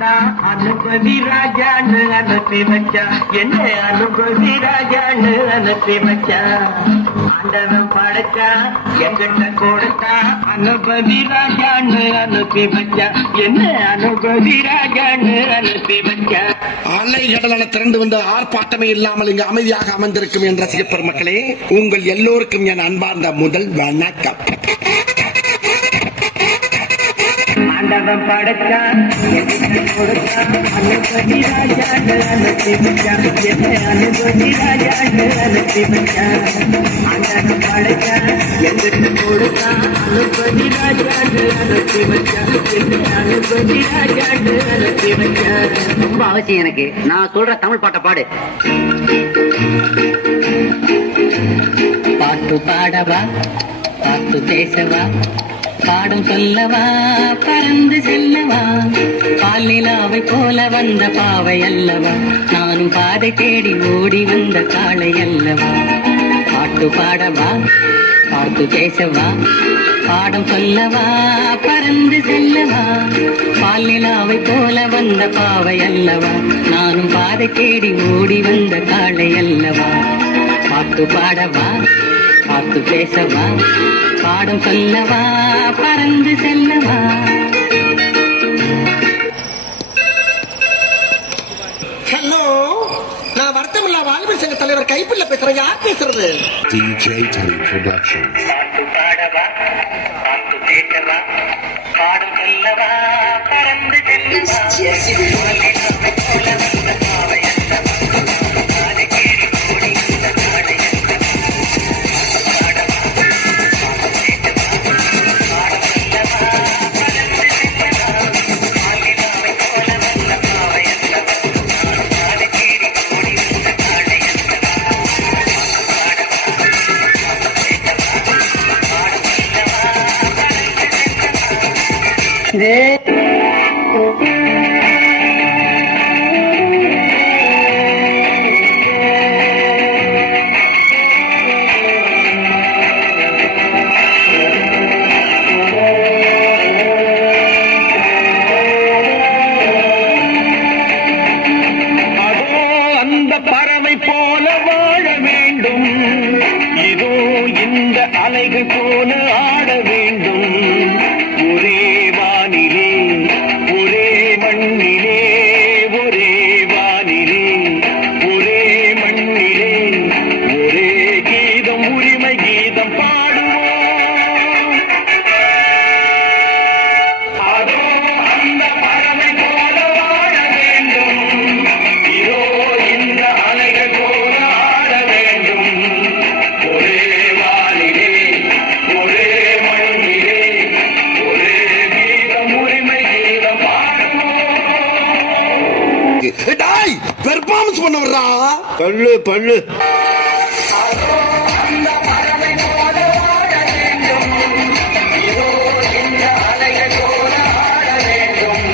கொடுத்தா அனுபவி ராஜான்னு அனுப்பி வச்சா, என்ன அனுபவி ராஜான்னு அனுப்பி வச்சா. ஆண்டவன் படைச்சா எங்கிட்ட கொடுத்தா அனுபவி ராஜான்னு அனுப்பி வச்சா, என்ன அனுபவி ராஜான்னு அனுப்பி வச்சா. அலை கடலான திரண்டு வந்த ஆர்ப்பாட்டமே இல்லாமல் இங்கு அமைதியாக அமர்ந்திருக்கும் என் ரசிக பெருமக்களே, உங்கள் எல்லோருக்கும் என் அன்பார்ந்த முதல் வணக்கம். ஆண்டவன் படைச்சா எங்கிட்ட கொடுத்தா அனுபவி ராஜான்னு அனுப்பி வச்சா, என்ன அனுபவி ராஜான்னு அனுப்பி வச்சா. ஆண்டவன் படைச்சா எங்கிட்ட கொடுத்தா அனுபவி ராஜான்னு அனுப்பி வச்சா, என்ன அனுபவி ராஜான்னு அனுப்பி வச்சா. ரொம்ப அவசியம் எனக்கு. நான் சொல்ற தமிழ் பாட்டை பாடு. பாட்டு பாடவா, பாட்டு பேசவா, பாடும் சொல்லவா, பறந்து செல்லவா, பாலிலாவை போல வந்த பாவை அல்லவா, நானும் பாதை தேடி ஓடி வந்த காளை அல்லவா. பாட்டு பாடவா, பாட்டு பேசவா, பாடும் சொல்லவா, பறந்து செல்லவா, பாலிலாவை போல வந்த பாவை அல்லவா, நானும் பாதை தேடி ஓடி வந்த காளை அல்லவா. பாட்டு பாடவா, பாட்டு பேசவா, பாடம் சொல்லவா, பறந்து செல்லவா. ஹலோ, நான் வருத்தமில்லா வாழ்வில் சங்க தலைவர் கைப்பிள்ள பேசுறேன். யார் பேசுறது? DJ Tele Production. பாட்டு பாடவா, பாட்டு பேசவா, பாடம் சொல்லவா, பறந்து செல்லவா. பறவை போல வாழ வேண்டும், இதோ இந்த அலைகள் போல ஆட வேண்டும். ஒரே வானிலே, ஒரே மண்ணிலே, ஒரே வானிலே, ஒரே மண்ணிலே, ஒரே கீதம், உரிமை கீதம் பாடுவோம். அதோ அந்த பறவை போல வாழ வேண்டும், இதோ இந்த அலைகள் போல ஆட வேண்டும். ஒரே வானிலே, ஒரே மண்ணிலே, ஒரே கீதம், உரிமை கீதம் பாடுவோம். டாய், பெர்ஃபார்மன்ஸ் பண்ண வர்றா. பல்லு பல்லு அதோ அந்த பறவை போல வாழ வேண்டும், இதோ இந்த அலைகள் போல ஆட வேண்டும்.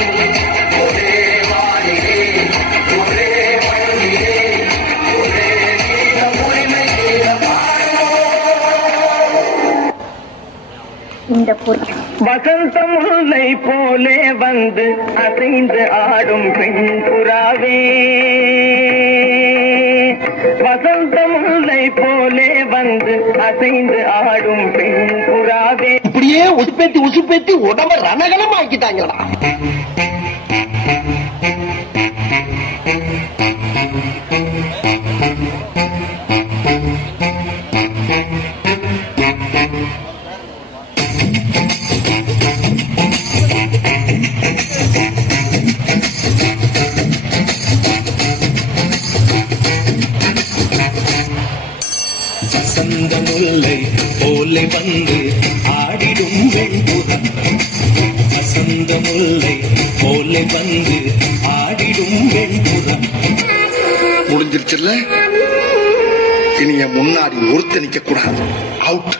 ஒரே வானிலே, ஒரே மண்ணிலே, ஒரே கீதம், உரிமை கீதம் பாடுவோம். வசந்த முல்லை போலே வந்து அசைந்து ஆடும் பெண் புறாவே, வசந்த முல்லை போலே வந்து அசைந்து ஆடும் பெண் புறாவே. இப்படியே உசுப்பேத்தி உசுப்பேத்தி உடம்ப ரணகலம் ஆக்கிட்டாங்களா. வசந்த முல்லை போலே வந்து ஆடிடும் வெண்புறம், வசந்த முல்லை போலே வந்து ஆடிடும் வெண்புறம். முடிஞ்சிருச்சுல்ல, இனி என் முன்னாடி ஒருத்த நிக்க கூடாது. அவுட்.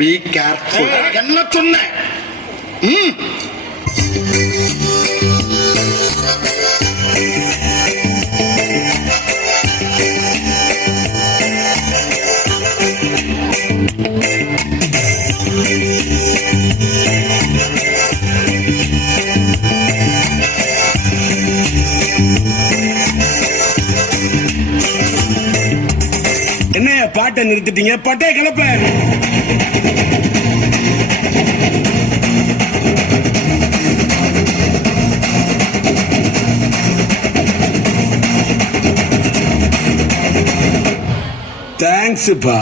Be careful. என்ன சொன்ன? பாட்டை நிறுத்திட்டீங்க, பட்டே கிளப்ப. தேங்க்ஸ்ப்பா.